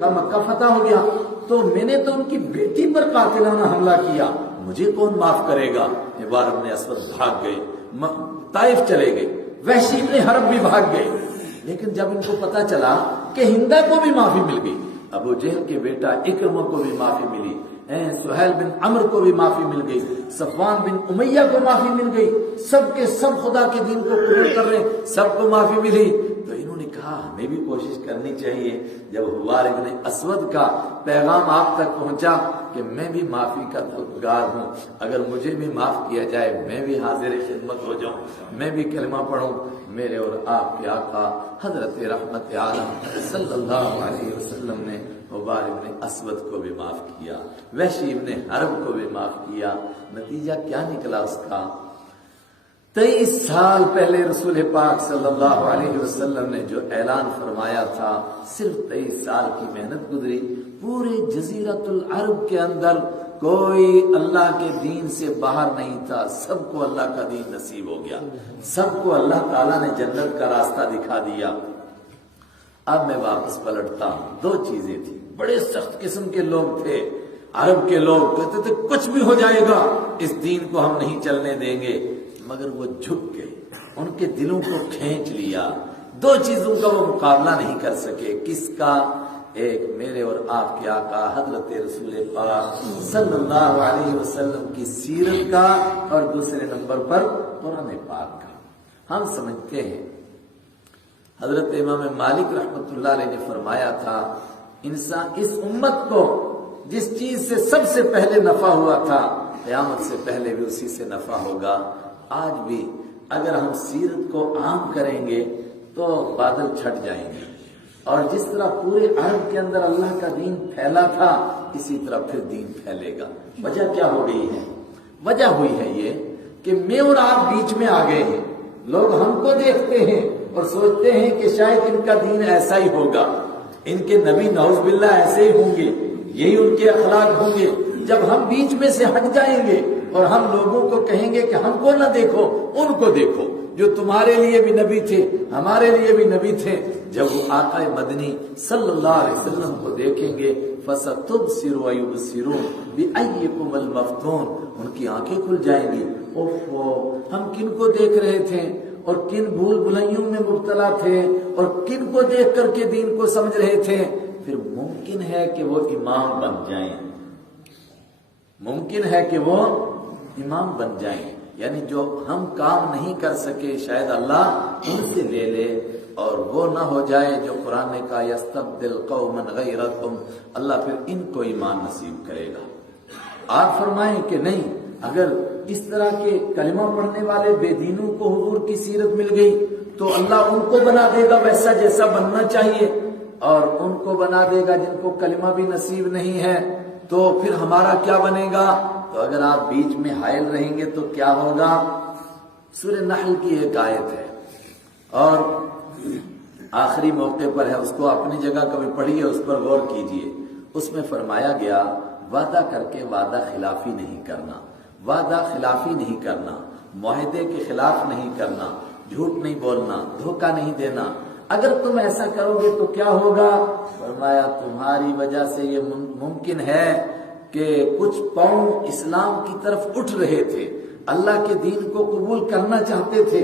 کا مکہ فتح ہو گیا تو میں نے تو ان کی بیٹی پر قاتلانہ حملہ کیا، مجھے کون معاف کرے گا؟ حبار بن اسود بھاگ گئے، طائف چلے گئے، وحشی بن حرب بھی بھاگ گئے۔ لیکن جب ان کو پتا چلا کہ ہندا کو بھی معافی مل گئی، ابو جہل کے بیٹا اکرمہ کو بھی معافی ملی، سہیل بن عمرو کو بھی معافی مل گئی، صفوان بن امیہ کو معافی مل گئی، سب کے سب خدا کے دین کو قبول کر رہے، سب کو معافی ملی، تو انہوں نے کہا ہمیں بھی کوشش کرنی چاہیے۔ جب حبار بن اسود کا پیغام آپ تک پہنچا کہ میں بھی معافی کا طلبگار ہوں، اگر مجھے بھی معاف کیا جائے میں بھی حاضر خدمت ہو جاؤں، میں بھی کلمہ پڑھوں، میرے اور آپ کے آقا حضرت رحمت عالم صلی اللہ علیہ وسلم نے حبار بن اسود کو بھی معاف کیا، وحشی بن حرب کو بھی معاف کیا۔ نتیجہ کیا نکلا اس کا؟ 23 سال پہلے رسول پاک صلی اللہ علیہ وسلم نے جو اعلان فرمایا تھا، صرف 23 سال کی محنت گزری، پورے جزیرۃ العرب کے اندر کوئی اللہ کے دین سے باہر نہیں تھا، سب کو اللہ کا دین نصیب ہو گیا، سب کو اللہ تعالیٰ نے جنت کا راستہ دکھا دیا۔ اب میں واپس پلٹتا ہوں، دو چیزیں تھیں، بڑے سخت قسم کے لوگ تھے، عرب کے لوگ کہتے تھے کچھ بھی ہو جائے گا اس دین کو ہم نہیں چلنے دیں گے، مگر وہ جھک گئے، ان کے دلوں کو کھینچ لیا، دو چیزوں کا وہ مقابلہ نہیں کر سکے۔ کس کا؟ ایک میرے اور آپ کے آقا حضرت رسول پاک صلی اللہ علیہ وسلم کی سیرت کا، اور دوسرے نمبر پر قرآن پاک کا۔ ہم سمجھتے ہیں حضرت امام مالک رحمۃ اللہ علیہ نے فرمایا تھا، انسان اس امت کو جس چیز سے سب سے پہلے نفع ہوا تھا، قیامت سے پہلے بھی اسی سے نفع ہوگا۔ آج بھی اگر ہم سیرت کو عام کریں گے تو بادل چھٹ جائیں گے، اور جس طرح پورے عرب کے اندر اللہ کا دین پھیلا تھا، اسی طرح پھر دین پھیلے گا۔ وجہ کیا ہو گئی ہے؟ وجہ ہوئی ہے یہ کہ میں اور آپ بیچ میں آ گئے ہیں، لوگ ہم کو دیکھتے ہیں اور سوچتے ہیں کہ شاید ان کا دین ایسا ہی ہوگا، ان کے نبی نعوذ باللہ ایسے ہی ہوں گے، یہی ان کے اخلاق ہوں گے۔ جب ہم بیچ میں سے ہٹ جائیں گے اور ہم لوگوں کو کہیں گے کہ ہم کو نہ دیکھو، ان کو دیکھو، جو تمہارے لیے بھی نبی تھے ہمارے لیے بھی نبی تھے، جب وہ آقا مدنی صلی اللہ علیہ وسلم کو دیکھیں گے، فَسَتُبْصِرُ وَيُبْصِرُونَ بِأَيِّكُمُ الْمَفْتُونَ، ان کی آنکھیں کھل جائیں گی، ہم کن کو دیکھ رہے تھے اور کن بھول بھلائیوں میں مبتلا تھے اور کن کو دیکھ کر کے دین کو سمجھ رہے تھے۔ پھر ممکن ہے کہ وہ امام بن جائیں، ممکن ہے کہ وہ امام بن جائیں، یعنی جو ہم کام نہیں کر سکے شاید اللہ ان سے لے لے، اور وہ نہ ہو جائے جو قرآن نے کہا یستبدل قوما غیرکم، اللہ پھر ان کو ایمان نصیب کرے گا۔ آپ فرمائیں کہ نہیں، اگر اس طرح کے کلمہ پڑھنے والے بے دینوں کو حضور کی سیرت مل گئی تو اللہ ان کو بنا دے گا ویسا جیسا بننا چاہیے، اور ان کو بنا دے گا جن کو کلمہ بھی نصیب نہیں ہے، تو پھر ہمارا کیا بنے گا؟ تو اگر آپ بیچ میں حائل رہیں گے تو کیا ہوگا؟ سورہ نحل کی ایک آیت ہے اور آخری موقع پر ہے، اس کو اپنی جگہ کبھی پڑھیے، اس پر غور کیجئے۔ اس میں فرمایا گیا وعدہ کر کے وعدہ خلافی نہیں کرنا، وعدہ خلافی نہیں کرنا، معاہدے کے خلاف نہیں کرنا، جھوٹ نہیں بولنا، دھوکہ نہیں دینا۔ اگر تم ایسا کرو گے تو کیا ہوگا؟ فرمایا تمہاری وجہ سے یہ ممکن ہے کہ کچھ پاؤں اسلام کی طرف اٹھ رہے تھے، اللہ کے دین کو قبول کرنا چاہتے تھے،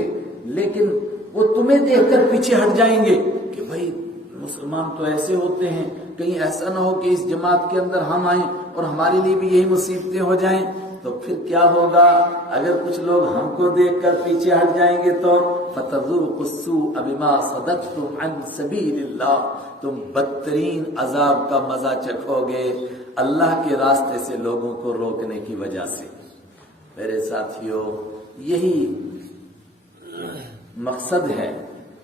لیکن وہ تمہیں دیکھ کر پیچھے ہٹ جائیں گے کہ بھائی مسلمان تو ایسے ہوتے ہیں، کہیں ایسا نہ ہو کہ اس جماعت کے اندر ہم آئیں اور ہمارے لیے بھی یہی مصیبتیں ہو جائیں۔ تو پھر کیا ہوگا؟ اگر کچھ لوگ ہم کو دیکھ کر پیچھے ہٹ جائیں گے تو فَتَذُوقُوا السُّوءَ بِمَا صَدَدتُّمْ عَنْ سَبِيلِ اللَّهِ، تم بدترین عذاب کا مزہ چکھو گے اللہ کے راستے سے لوگوں کو روکنے کی وجہ سے۔ میرے ساتھیوں، یہی مقصد ہے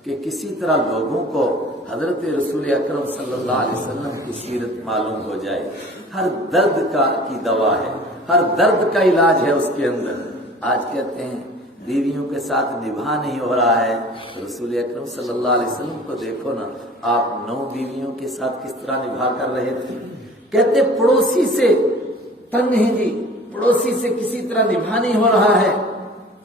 کہ کسی طرح لوگوں کو حضرت رسول اکرم صلی اللہ علیہ وسلم کی سیرت معلوم ہو جائے۔ ہر درد کی دوا ہے، ہر درد کا علاج ہے اس کے اندر۔ آج کہتے ہیں بیویوں کے ساتھ نبھا نہیں ہو رہا ہے، رسول اکرم صلی اللہ علیہ وسلم کو دیکھو نا، آپ 9 بیویوں کے ساتھ کس طرح نبھا کر رہے تھے۔ کہتے پڑوسی سے تنگ ہیں جی، پڑوسی سے کسی طرح نبھا نہیں ہو رہا ہے،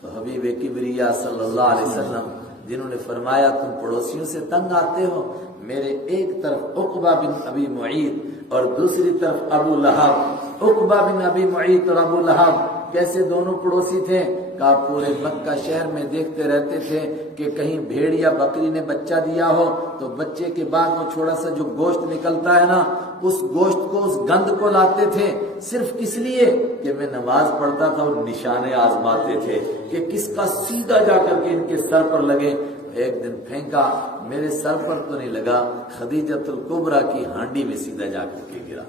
تو حبیب کبریا صلی اللہ علیہ وسلم جنہوں نے فرمایا تم پڑوسیوں سے تنگ آتے ہو، میرے ایک طرف عقبہ بن ابی معیط اور دوسری طرف ابو لہب۔ عقبہ بن ابی معیط اور ابو لہب کیسے دونوں پڑوسی تھے؟ کہا پورے مکہ شہر میں دیکھتے رہتے تھے کہ کہیں بھیڑ یا بکری نے بچہ دیا ہو تو بچے کے بعد وہ چھوٹا سا جو گوشت نکلتا ہے نا، اس گوشت کو، اس گند کو لاتے تھے صرف کس لیے کہ میں نماز پڑھتا تھا اور نشانے آزماتے تھے کہ کس کا سیدھا جا کر کے ان کے سر پر لگے۔ ایک دن پھینکا، میرے سر پر تو نہیں لگا، خدیجۃ الکبریٰ کی ہانڈی میں سیدھا جا کر کے گرا۔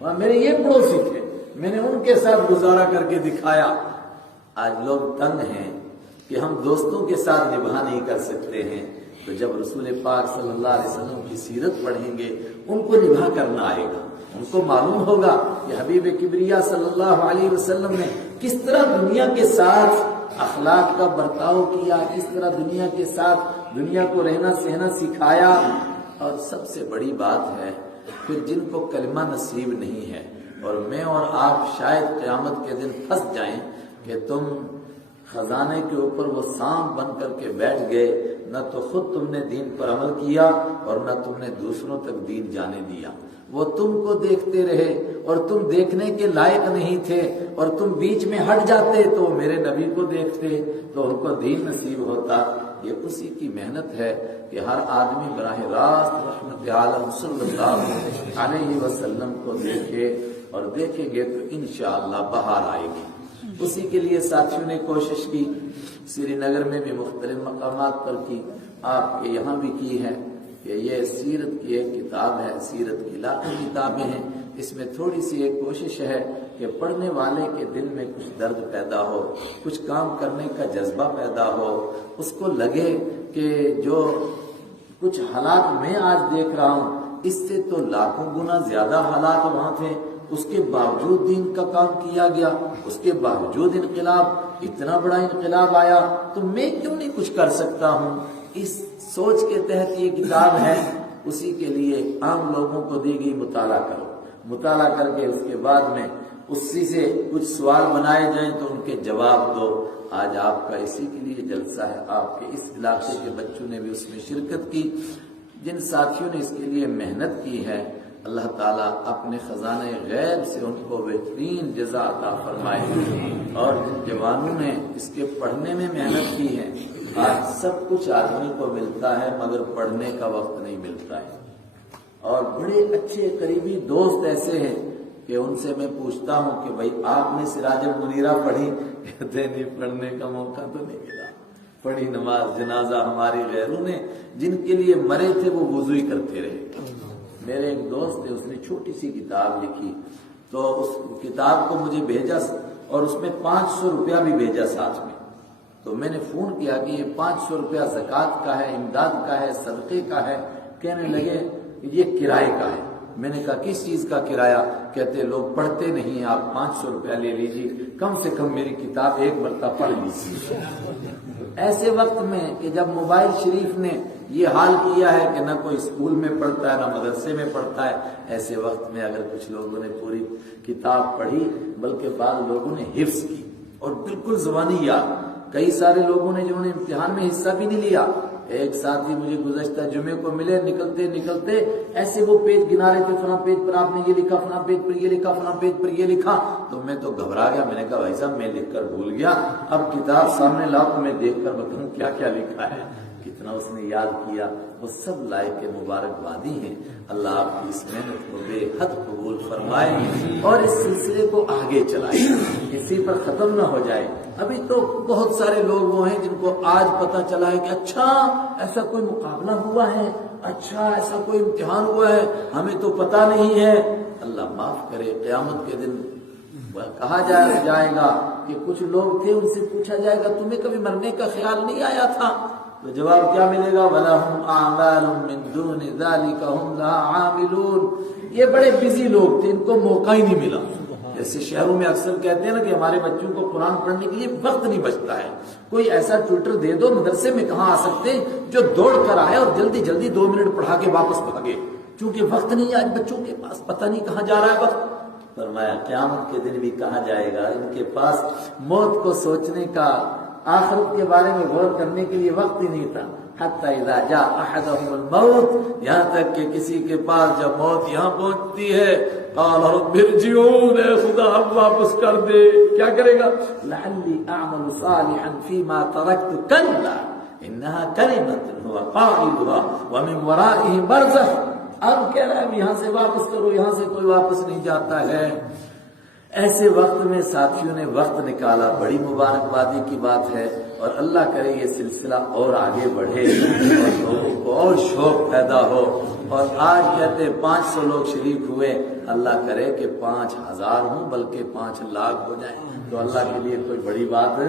وہاں میرے یہ پڑوسی تھے، میں نے ان کے ساتھ گزارا کر کے دکھایا۔ آج لوگ تنگ ہیں کہ ہم دوستوں کے ساتھ نبھا نہیں کر سکتے ہیں، تو جب رسول پاک صلی اللہ علیہ وسلم کی سیرت پڑھیں گے ان کو نبھا کرنا آئے گا، ان کو معلوم ہوگا کہ حبیب کبریا صلی اللہ علیہ وسلم نے کس طرح دنیا کے ساتھ اخلاق کا برتاؤ کیا، کس طرح دنیا کے ساتھ دنیا کو رہنا سہنا سکھایا۔ اور سب سے بڑی بات ہے پھر جن کو کلمہ نصیب نہیں ہے، اور میں اور آپ شاید قیامت کے دن پھنس جائیں کہ تم خزانے کے اوپر وہ سانپ بن کر کے بیٹھ گئے، نہ تو خود تم نے دین پر عمل کیا اور نہ تم نے دوسروں تک دین جانے دیا۔ وہ تم کو دیکھتے رہے اور تم دیکھنے کے لائق نہیں تھے، اور تم بیچ میں ہٹ جاتے تو وہ میرے نبی کو دیکھتے تو ان کو دین نصیب ہوتا۔ یہ اسی کی محنت ہے کہ ہر آدمی براہ راست رحمت عالم صلی اللہ علیہ وسلم کو دیکھے، اور دیکھیں گے تو انشاءاللہ بہار آئے گی۔ اسی کے لیے ساتھیوں نے کوشش کی، سری نگر میں بھی مختلف مقامات پر کی، آپ کے یہاں بھی کی ہے کہ یہ سیرت کی ایک کتاب ہے، سیرت کی لاکھوں کتابیں ہیں، اس میں تھوڑی سی ایک کوشش ہے کہ پڑھنے والے کے دل میں کچھ درد پیدا ہو، کچھ کام کرنے کا جذبہ پیدا ہو، اس کو لگے کہ جو کچھ حالات میں آج دیکھ رہا ہوں اس سے تو لاکھوں گنا زیادہ حالات وہاں تھے، اس کے باوجود دین کا کام کیا گیا، اس کے باوجود انقلاب، اتنا بڑا انقلاب آیا، تو میں کیوں نہیں کچھ کر سکتا ہوں؟ اس سوچ کے تحت یہ کتاب ہے۔ اسی کے لیے عام لوگوں کو دی گئی، مطالعہ کرو، مطالعہ کر کے اس کے بعد میں اسی سے کچھ سوال بنائے جائیں تو ان کے جواب دو۔ آج آپ کا اسی کے لیے جلسہ ہے، آپ کے اس علاقے کے بچوں نے بھی اس میں شرکت کی، جن ساتھیوں نے اس کے لیے محنت کی ہے، اللہ تعالیٰ اپنے خزانے غیب سے ان کو بہترین جزا عطا فرمائے، اور جن جوانوں نے اس کے پڑھنے میں محنت کی ہے، آج سب کچھ آدمی کو ملتا ہے مگر پڑھنے کا وقت نہیں ملتا ہے۔ اور بڑے اچھے قریبی دوست ایسے ہیں کہ ان سے میں پوچھتا ہوں کہ بھائی آپ نے سراج المنیرہ پڑھی؟ کہتے نہیں، پڑھنے کا موقع تو نہیں ملا۔ پڑھی نماز جنازہ ہماری غیروں نے جن کے لیے مرے تھے وہ وضو ہی کرتے رہے۔ میرے ایک دوست ہے، اس نے چھوٹی سی کتاب لکھی، تو اس کتاب کو مجھے بھیجا اور اس میں 500 روپیہ بھی بھیجا ساتھ میں۔ تو میں نے فون کیا کہ یہ 500 روپیہ زکوٰۃ کا ہے، امداد کا ہے، صدقے کا ہے؟ کہنے لگے یہ کرائے کا ہے۔ میں نے کہا کس چیز کا کرایہ؟ کہتے لوگ پڑھتے نہیں ہیں، آپ 500 روپیہ لے لیجیے، کم سے کم میری کتاب ایک مرتبہ پڑھ لیجیے۔ ایسے وقت میں کہ جب موبائل شریف نے یہ حال کیا ہے کہ نہ کوئی اسکول میں پڑھتا ہے نہ مدرسے میں پڑھتا ہے، ایسے وقت میں اگر کچھ لوگوں نے پوری کتاب پڑھی، بلکہ بعض لوگوں نے حفظ کی اور بالکل زبانی یاد، کئی سارے لوگوں نے جنہوں نے امتحان میں حصہ بھی نہیں لیا۔ ایک ساتھی مجھے گزشتہ جمعے کو ملے، نکلتے نکلتے ایسے وہ پیج گنا رہے تھے، فلاں پیج پر آپ نے یہ لکھا، فلاں پیج پر یہ لکھا، فلاں پیج پر یہ لکھا، تو میں تو گھبرا گیا۔ میں نے کہا بھائی صاحب میں لکھ کر بھول گیا، اب کتاب سامنے لاؤ تو میں دیکھ کر بتاؤں کیا کیا لکھا ہے۔ کتنا اس نے یاد کیا، وہ سب لائق مبارکبادی ہیں۔ اللہ آپ کی اس محنت کو بے حد قبول فرمائے اور اس سلسلے کو آگے چلائے، اسی پر ختم نہ ہو جائے۔ ابھی تو بہت سارے لوگ وہ ہیں جن کو آج پتہ چلا ہے کہ اچھا ایسا کوئی مقابلہ ہوا ہے، اچھا ایسا کوئی امتحان ہوا ہے، ہمیں تو پتہ نہیں ہے۔ اللہ معاف کرے، قیامت کے دن کہا جائے گا کہ کچھ لوگ تھے، ان سے پوچھا جائے گا تمہیں کبھی مرنے کا خیال نہیں آیا تھا؟ تو جواب کیا ملے گا؟ وَلَهُمْ أَعْمَالٌ مِّن دُونِ ذَلِكَ هُمْ لَهَا عَامِلُونَ۔ یہ بڑے بزی لوگ تھے، ان کو موقع ہی نہیں ملا۔ جیسے شہروں میں اکثر کہتے ہیں نا کہ ہمارے بچوں کو قرآن پڑھنے کے لیے وقت نہیں بچتا ہے، کوئی ایسا ٹیوٹر دے دو، مدرسے میں کہاں آ سکتے جو دوڑ کر آئے اور جلدی جلدی 2 منٹ پڑھا کے واپس بھاگے، کیونکہ وقت نہیں ہے آج بچوں کے پاس، پتہ نہیں کہاں جا رہا ہے وقت۔ فرمایا قیامت کے دن بھی کہا جائے گا ان کے پاس موت کو سوچنے کا آخرت کے بارے میں غور کرنے کے لیے وقت ہی نہیں تھا. حتی اذا جاء احدهم الموت، یہاں تک کہ کسی کے پاس جب موت یہاں پہنچتی ہے، قال رب ارجعون، اے خدا اب واپس کر دے. کیا کرے گا؟ لعلی اعمل صالحا فیما ترکت کلا انها کلمۃ هو قائلها ومن ورائهم برزخ. اب کہہ رہا ہے یہاں سے واپس کرو، یہاں سے کوئی واپس نہیں جاتا ہے. ایسے وقت میں ساتھیوں نے وقت نکالا، بڑی مبارکبادی کی بات ہے، اور اللہ کرے یہ سلسلہ اور آگے بڑھے اور لوگوں کو اور شوق پیدا ہو. اور آج کہتے 500 لوگ شریک ہوئے، اللہ کرے کہ 5000 ہوں بلکہ 5 لاکھ ہو جائیں تو اللہ کے لیے کوئی بڑی بات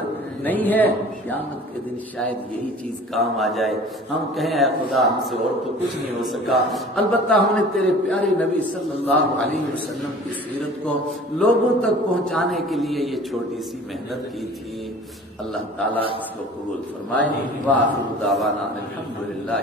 نہیں ہے. قیامت کے دن شاید یہی چیز کام آ جائے، ہم کہیں اے خدا ہم سے اور تو کچھ نہیں ہو سکا، البتہ ہم نے تیرے پیارے نبی صلی اللہ علیہ وسلم کی سیرت کو لوگوں تک پہنچانے کے لیے یہ چھوٹی سی محنت کی تھی. اللہ تعالیٰ اس کو قبول فرمائے. وآخر دعوانا الحمدللہ.